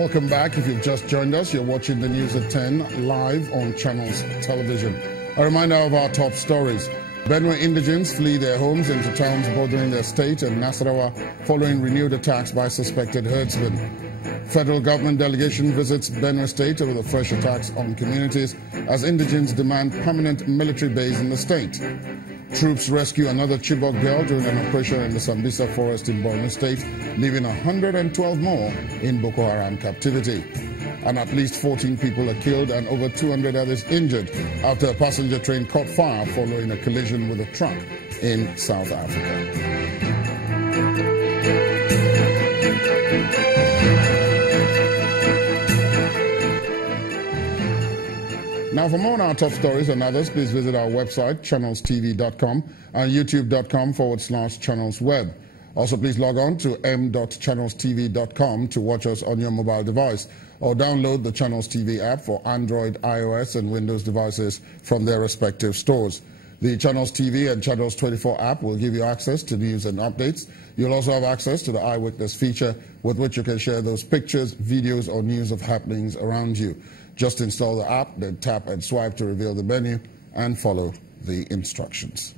Welcome back. If you've just joined us, you're watching the news at 10 live on Channels Television. A reminder of our top stories. Benue indigents flee their homes into towns bordering their state and Nasarawa following renewed attacks by suspected herdsmen. Federal government delegation visits Benue State over the fresh attacks on communities as indigents demand permanent military base in the state. Troops rescue another Chibok girl during an operation in the Sambisa forest in Borno State, leaving 112 more in Boko Haram captivity. And at least 14 people are killed and over 200 others injured after a passenger train caught fire following a collision with a truck in South Africa. Now, for more on our top stories and others, please visit our website, channelstv.com, and youtube.com/channelsweb. Also, please log on to m.channelstv.com to watch us on your mobile device, or download the Channels TV app for Android, iOS, and Windows devices from their respective stores. The Channels TV and Channels 24 app will give you access to news and updates. You'll also have access to the Eyewitness feature, with which you can share those pictures, videos, or news of happenings around you. Just install the app, then tap and swipe to reveal the menu, and follow the instructions.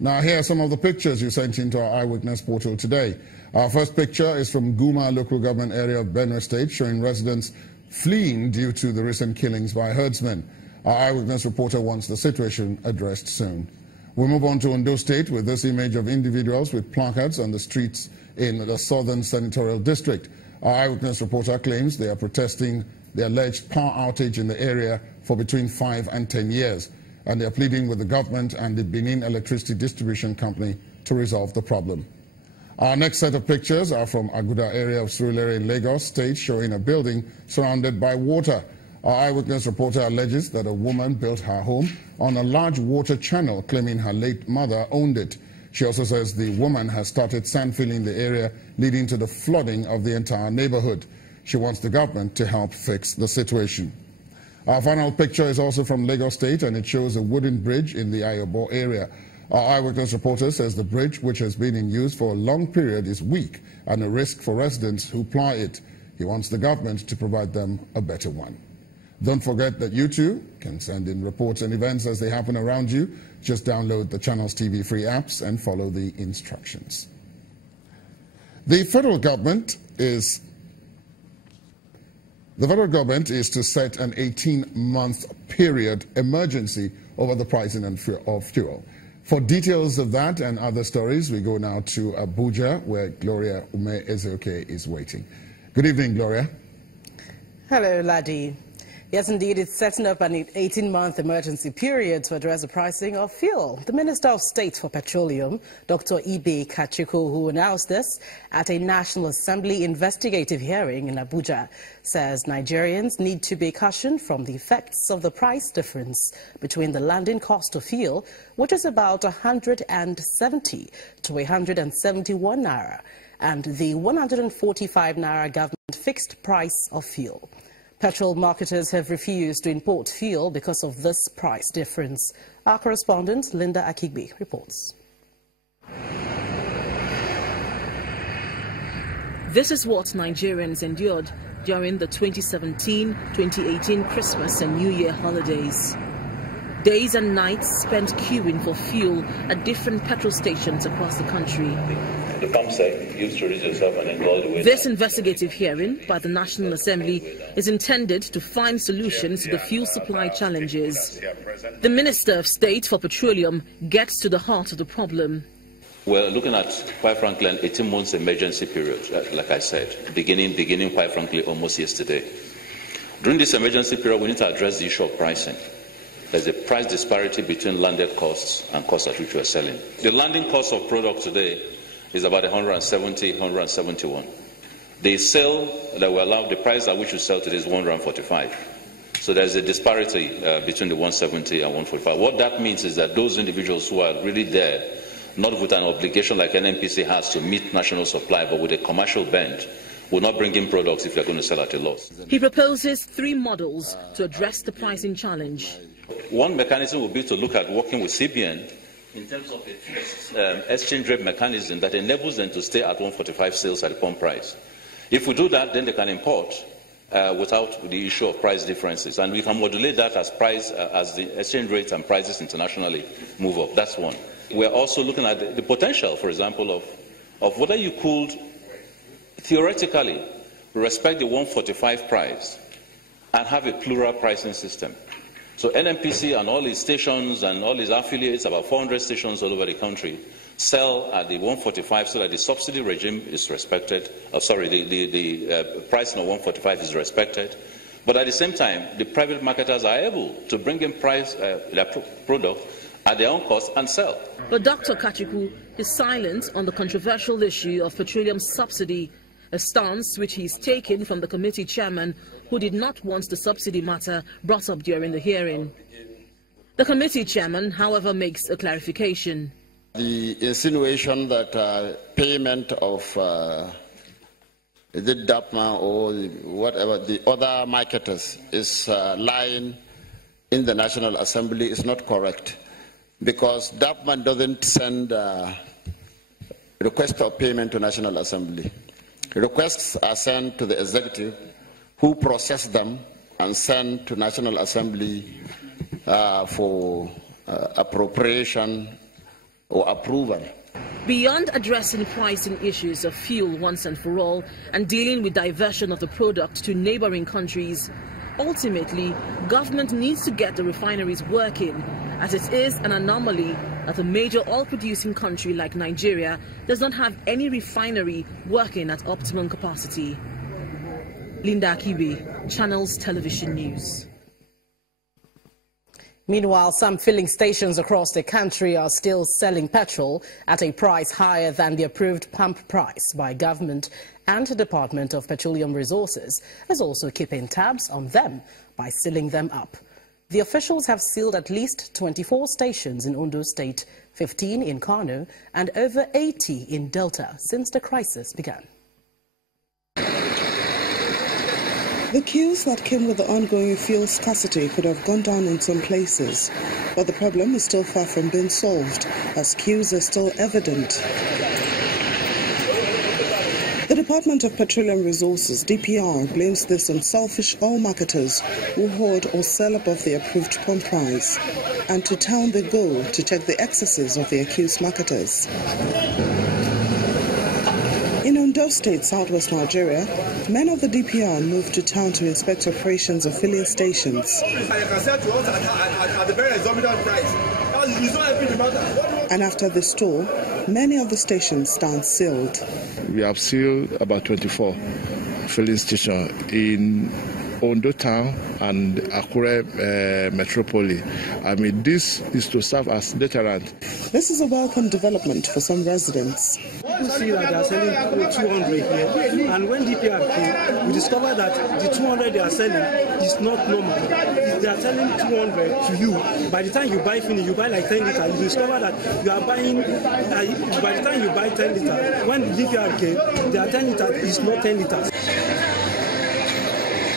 Now, here are some of the pictures you sent into our Eyewitness portal today. Our first picture is from Guma local government area of Benue State, showing residents fleeing due to the recent killings by herdsmen. Our Eyewitness reporter wants the situation addressed soon. We move on to Ondo State with this image of individuals with placards on the streets in the southern senatorial district. Our Eyewitness reporter claims they are protesting the alleged power outage in the area for between 5 and 10 years, and they are pleading with the government and the Benin Electricity Distribution Company to resolve the problem. Our next set of pictures are from Aguda area of Surulere in Lagos State, showing a building surrounded by water. Our Eyewitness reporter alleges that a woman built her home on a large water channel, claiming her late mother owned it. She also says the woman has started sand filling the area, leading to the flooding of the entire neighborhood. She wants the government to help fix the situation. Our final picture is also from Lagos State, and it shows a wooden bridge in the Ayobo area. Our Eyewitness reporter says the bridge, which has been in use for a long period, is weak and a risk for residents who ply it. He wants the government to provide them a better one. Don't forget that you too can send in reports and events as they happen around you. Just download the Channels TV free apps and follow the instructions. The federal government is to set an 18-month period emergency over the pricing of fuel. For details of that and other stories, we go now to Abuja, where Gloria Ume Ezeoke is waiting. Good evening, Gloria. Hello, Ladi. Yes, indeed, it's setting up an 18-month emergency period to address the pricing of fuel. The Minister of State for Petroleum, Dr. Ibe Kachiko, who announced this at a National Assembly investigative hearing in Abuja, says Nigerians need to be cautioned from the effects of the price difference between the landing cost of fuel, which is about 170 to 171 naira, and the 145 naira government fixed price of fuel. Petrol marketers have refused to import fuel because of this price difference. Our correspondent, Linda Akigbe, reports. This is what Nigerians endured during the 2017-2018 Christmas and New Year holidays. Days and nights spent queuing for fuel at different petrol stations across the country. The pump site used to reach yourself and then go all the way. This investigative hearing by the National Assembly is intended to find solutions to the fuel supply challenges. The Minister of State for Petroleum gets to the heart of the problem. We're looking at, quite frankly, an 18 months emergency period, like I said, beginning, quite frankly, almost yesterday. During this emergency period, we need to address the issue of pricing. There's a price disparity between landed costs and costs at which we are selling. The landing cost of product today is about 170, 171. The sale that we allow, the price at which we sell today is 145. So there's a disparity between the 170 and 145. What that means is that those individuals who are really there, not with an obligation like NNPC has to meet national supply, but with a commercial bent, will not bring in products if they're going to sell at a loss. He proposes 3 models to address the pricing challenge. One mechanism would be to look at working with CBN in terms of a exchange rate mechanism that enables them to stay at 145 sales at the pump price. If we do that, then they can import without the issue of price differences, and we can modulate that as the exchange rates and prices internationally move up. That's one. We're also looking at the potential, for example, of whether you could theoretically respect the 145 price and have a plural pricing system. So NNPC and all its stations and all its affiliates, about 400 stations all over the country, sell at the 145 so that the subsidy regime is respected. The pricing of 145 is respected. But at the same time, the private marketers are able to bring in their product at their own cost and sell. But Dr. Kachiku is silent on the controversial issue of petroleum subsidy, a stance which he is taking from the committee chairman who did not want the subsidy matter brought up during the hearing. The committee chairman, however, makes a clarification. The insinuation that payment of the DAPMA or whatever the other marketers is lying in the National Assembly is not correct, because DAPMA doesn't send request of payment to National Assembly. Requests are sent to the executive, who process them and send to National Assembly for appropriation or approval. Beyond addressing pricing issues of fuel once and for all and dealing with diversion of the product to neighboring countries, ultimately, government needs to get the refineries working, as it is an anomaly that a major oil-producing country like Nigeria does not have any refinery working at optimum capacity. Linda Akibe, Channels Television News. Meanwhile, some filling stations across the country are still selling petrol at a price higher than the approved pump price by government, and the Department of Petroleum Resources is also keeping tabs on them by sealing them up. The officials have sealed at least 24 stations in Ondo State, 15 in Kano, and over 80 in Delta since the crisis began. The queues that came with the ongoing fuel scarcity could have gone down in some places, but the problem is still far from being solved, as queues are still evident. The Department of Petroleum Resources, DPR, blames this on selfish oil marketers who hoard or sell above the approved pump price, and to town they go to check the excesses of the accused marketers. In Ondo State, southwest Nigeria, men of the DPR moved to town to inspect operations of filling stations. And after the store, many of the stations stand sealed. We have sealed about 24 filling stations in Ondo town and Akure Metropole. I mean, this is to serve as deterrent. This is a welcome development for some residents. People see that they are selling 200 here, and when DPR came, we discovered that the 200 they are selling is not normal. They are selling 200 to you. By the time you buy finish, you buy like 10 liters. You discover that you are buying, by the time you buy 10 liters, when the DPR came, their 10 liters is not 10 liters.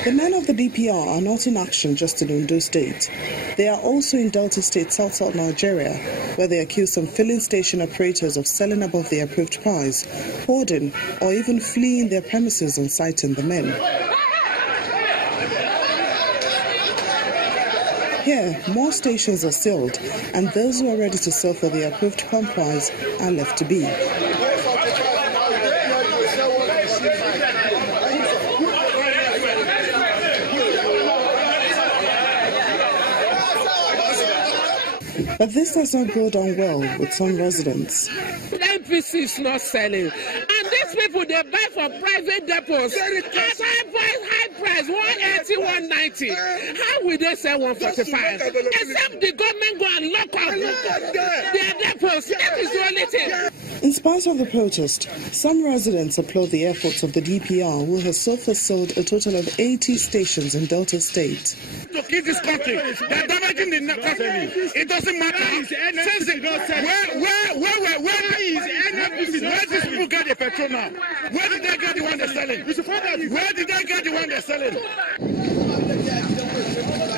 The men of the DPR are not in action just in Ondo State. They are also in Delta State, South Nigeria, where they accuse some filling station operators of selling above the approved price, hoarding, or even fleeing their premises on citing the men. Here, more stations are sealed, and those who are ready to sell for the approved pump price are left to be. But this does not go down well with some residents. NPC is not selling. And these people, they buy for private depots at high price, 180, 190. How will they sell 145? Except the government go and lock up their depots. That is the only thing. In spite of the protest, some residents applaud the efforts of the DPR, who has so far sold a total of 80 stations in Delta State. To keep this country, they're damaging the country. It doesn't matter. Where these people get the petrol now? Where did they get the one they're selling? Where did they get the one they're selling?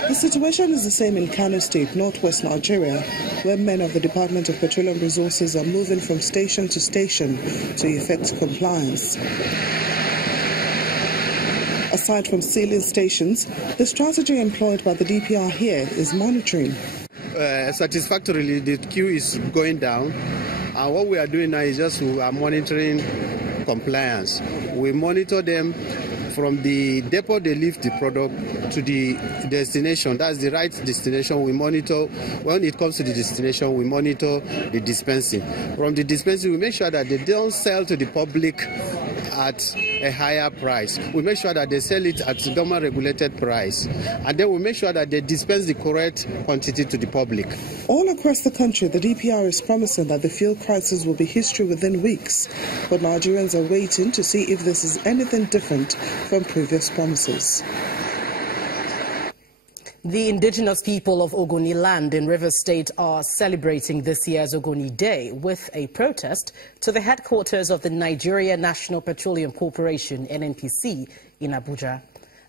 The situation is the same in Kano State, northwest Nigeria, where men of the Department of Petroleum Resources are moving from station to station to effect compliance. Aside from sealing stations, the strategy employed by the DPR here is monitoring. Satisfactorily, the queue is going down. And what we are doing now is just we are monitoring compliance. We monitor them from the depot they leave the product to the destination. That's the right destination. We monitor, when it comes to the destination, we monitor the dispensing. From the dispensing, we make sure that they don't sell to the public at a higher price. We make sure that they sell it at the government regulated price. And then we make sure that they dispense the correct quantity to the public. All across the country, the DPR is promising that the fuel crisis will be history within weeks. But Nigerians are waiting to see if this is anything different from previous promises. The indigenous people of Ogoni land in Rivers State are celebrating this year's Ogoni Day with a protest to the headquarters of the Nigeria National Petroleum Corporation, NNPC, in Abuja.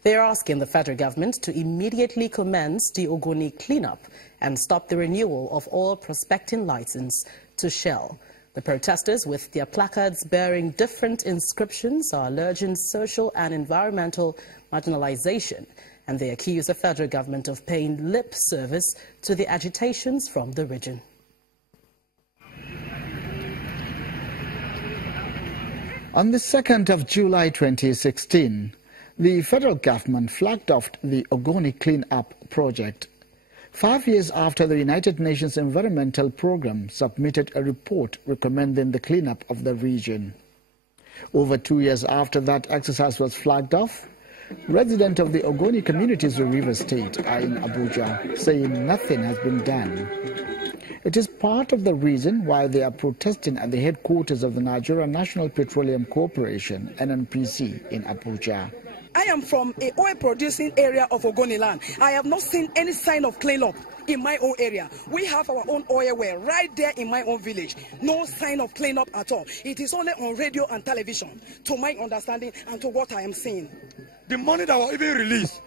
They are asking the federal government to immediately commence the Ogoni cleanup and stop the renewal of all prospecting license to Shell. The protesters, with their placards bearing different inscriptions, are urging social and environmental marginalization, and they accuse the federal government of paying lip service to the agitations from the region. On the 2nd of July 2016, the federal government flagged off the Ogoni Clean-up project. 5 years after the United Nations Environmental Programme submitted a report recommending the cleanup of the region. Over 2 years after that exercise was flagged off, residents of the Ogoni communities of Rivers State are in Abuja, saying nothing has been done. It is part of the reason why they are protesting at the headquarters of the Nigeria National Petroleum Corporation, NNPC, in Abuja. I am from an oil-producing area of Ogoni land. I have not seen any sign of cleanup in my own area. We have our own oil well right there in my own village. No sign of cleanup at all. It is only on radio and television, to my understanding and to what I am seeing. The money that was even released,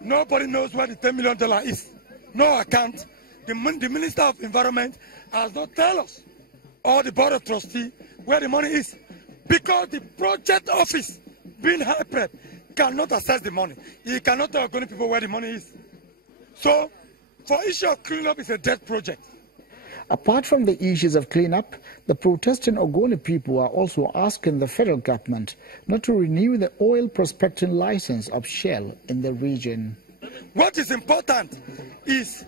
nobody knows where the $10 million is. No account. The Minister of Environment has not told us, or the Board of Trustees, where the money is. Because the project office, being high prep, cannot access the money. He cannot tell Ogoni people where the money is. So, for issue of cleanup, is a dead project. Apart from the issues of cleanup, the protesting Ogoni people are also asking the federal government not to renew the oil prospecting license of Shell in the region. What is important is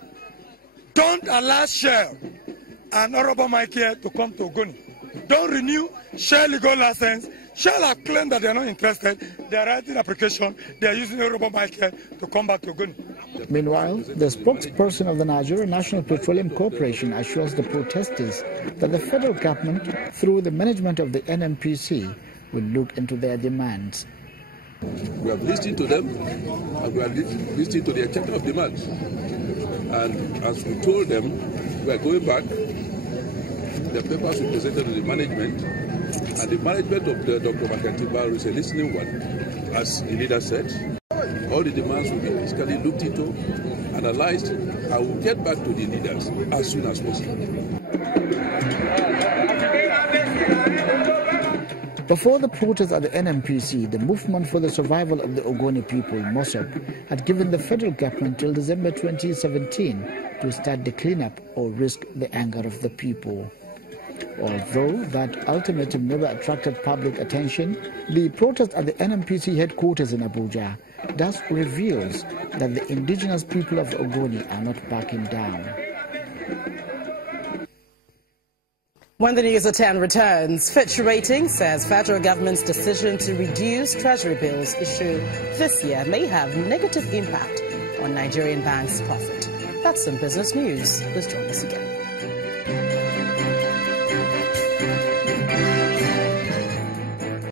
don't allow Shell and Honorable Mike here to come to Ogoni. Don't renew Shell legal license. Shell have claimed that they are not interested. They are writing application. They are using Honorable Mike here to come back to Ogoni. Meanwhile, the spokesperson of the Nigeria National Petroleum Corporation assures the protesters that the federal government, through the management of the NNPC, will look into their demands. We have listened to them, and we are listening to the extent of demands. And as we told them, we are going back. The papers we presented to the management, and the management of the Dr. Makatiba is a listening one, as the leader said. All the demands will be physically looked into, analyzed, and will get back to the leaders as soon as possible. Before the protest at the NNPC, the Movement for the Survival of the Ogoni People, MOSOP, had given the federal government till December 2017 to start the cleanup or risk the anger of the people. Although that ultimatum never attracted public attention, the protest at the NNPC headquarters in Abuja thus reveals that the indigenous people of Ogoni are not backing down. When the news at 10 returns, Fitch Ratings says federal government's decision to reduce treasury bills issued this year may have negative impact on Nigerian banks' profit. That's some business news. Please join us again.